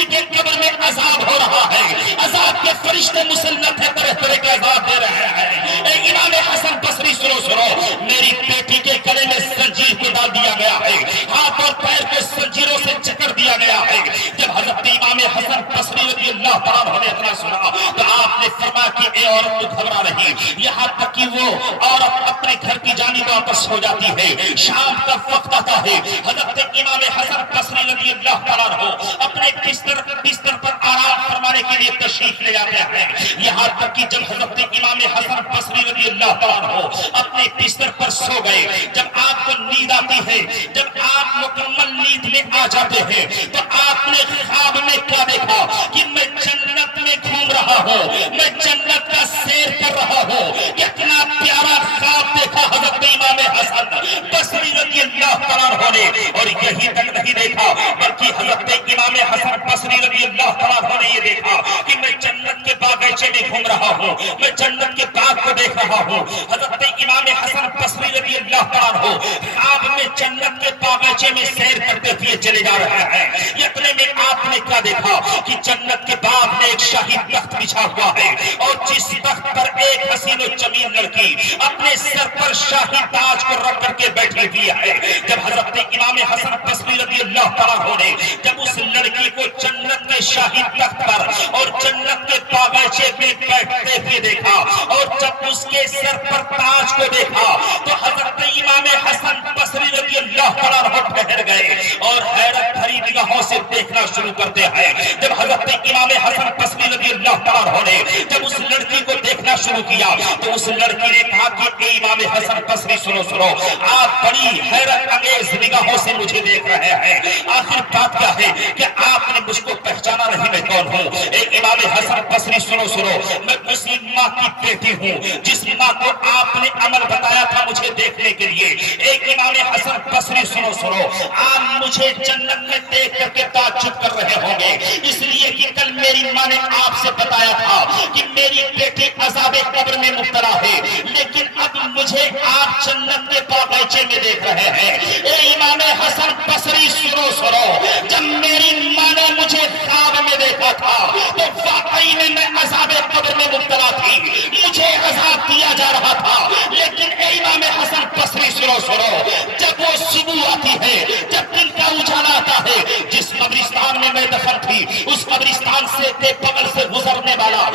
بیٹی کے قبر میں عذاب ہو رہا ہے، عذاب کے فرشتے مسلط ہیں، طرح طرح کے عذاب دے رہے ہیں۔ اے امام حسن بصری سنو، میری بیٹی کے گلے میں زنجیر کو ڈال دیا گیا ہے، ہاتھ اور پیر کو زنجیروں سے جکڑ دیا گیا ہے۔ جب حضرت امام حسن بصری رضی اللہ تعالیٰ عنہ نے اتنا سنا تو آپ نے فرمایا کہ اے عورت تو گھبرا نہیں، یہاں تک کہ وہ عورت اپنے گھر کی جانب واپس ہو جاتی ہے۔ شام کا وقت آتا ہے، حضرت امام حسن بصری رضی اللہ تعالیٰ عنہ اپنے بستر پر آرام فرمانے کے لیے تشریف لے آتے ہیں۔ یہاں تک کہ جب حضرت امام حسن بصری رضی اللہ تعالیٰ عنہ اپنے بستر پر سو گئے، جب آپ کو نیند آتی ہے، جب آپ مکمل نیند میں آ جاتے ہیں تو آپ نے خواب میں کیا دیکھا کہ میں جنت میں گھوم رہا ہوں، میں جنت کا سیر کر رہا ہوں۔ کتنا پیارا خواب دیکھا حضرت امام حسن بصری رضی اللہ تعالیٰ عنہ نے، اور یہی تک نہیں دیکھا بلکہ حضرت امام حسن بصری رضی اللہ تعالیٰ عنہ نے یہ دیکھا کہ میں جنت کے باغیچے میں گھوم رہا ہوں، میں جنت کے باغ کو دیکھ رہا ہوں۔ حضرت امام حسن بصری رضی اللہ تعالیٰ عنہ خواب میں جنت کے باغیچے میں سیر کرتے ہوئے چلے جا رہے ہیں۔ اتنے میں آپ نے کیا دیکھا کہ جنت کے باغ میں ایک شاہی تخت بچھا ہوا ہے، اور جس تخت پر ایک حسین و جمیل لڑکی اپنے سر پر شاہی تاج کو رکھ کر کے بیٹھی ہوئی ہے۔ جب حضرت امام حسن بصری رضی اللہ تعالیٰ عنہ نے جب اس لڑکی کو جنت کے شاہی تخت پر اور جنت کے باغیچے میں بیٹھتے ہوئے دیکھا، اور جب اس کے سر پر تاج کو دیکھا تو حضرت امام حسن بصری رضی اللہ تعالیٰ عنہ ٹھہر گئے اور حیرت بھری نگاہوں سے دیکھنا شروع کرتے ہیں۔ جب حضرت امام حسن بصری رضی اللہ تعالیٰ عنہ نے جب اس لڑکی کو دیکھنا شروع کیا تو اس لڑکی نے کہا کہ اے امام حسن بصری سنو، آپ بڑی حیرت انگیز نگاہوں سے مجھے دیکھ رہے ہیں، آخر بات کیا ہے کہ آپ نے مجھ کو پہچانا نہیں میں کون ہوں؟ اے امام حسن بصری سنو، میں اسی ماں کی بیٹی ہوں جس ماں کو آپ نے عمل بتایا تھا مجھے دیکھنے کے لیے۔ اے امام حسن بصری سنو، آپ مجھے جنت میں دیکھ کر کے تعجب کر رہے ہوں گے، اس لیے کہ کل میری ماں نے آپ سے بتایا تھا کہ میری بیٹی عذاب قبر میں مبتلا ہے، لیکن اب مجھے آپ جنت کے باغیچے میں دیکھ رہے ہیں۔ اے امام حسن بصری سنو، جب میری ماں نے مجھے خواب میں دیکھا تھا تو واقعی میں عذاب قبر میں مبتلا تھی، مجھے عذاب دیا جا رہا تھا، لیکن اے امام حسن بصری سنو، جب وہ صبح آتی ہے، جب دن کا اجالا آتا ہے، جس قبرستان میں میں دفن تھی اس قبرستان سے بغل سے گزرنے والا